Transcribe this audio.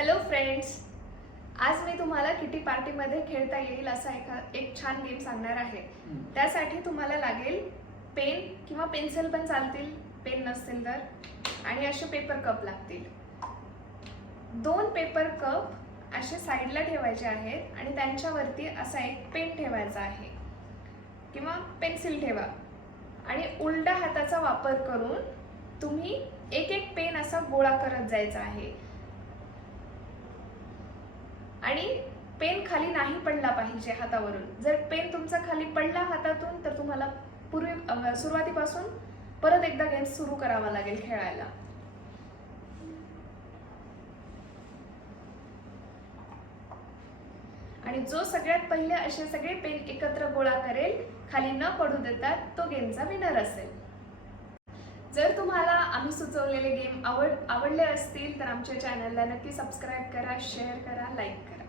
Hello friends, आज मी तुम्हाला kitty पार्टीमध्ये खेळता येईल असा एक छान गेम सांगणार आहे। त्यासाठी तुम्हाला लागेल पेन किंवा पेन्सिल पण चालतील, पेन नसतील तर, आणि असे पेपर कप लागतील। 2 पेपर कप असे साईडला ठेवायचे आहेत आणि त्यांच्यावरती असा एक पेन ठेवायचा आहे किंवा पेन्सिल ठेवा आणि उलटा हाताचा वापर करून तुम्ही एक एक पेन असा गोळा करत जायचा आहे आणि पेन खाली नाही पडला पाहिजे हातावरून। जर पेन तुमचा खाली पडला हातातून तर तुम्हाला सुरुवातीपासून परत एकदा गेम सुरू करावा लागेल खेळायला। आणि जो सगळ्यात पहिले असे सगळे पेन एकत्र गोळा करेल खाली न पडू देता तो गेमचा विनर असेल। जर तुम्हाला आम्ही सुचवलेले गेम आवडले असतील तर आमच्या चॅनलला नक्की सबस्क्राइब करा, शेअर करा, लाईक करा।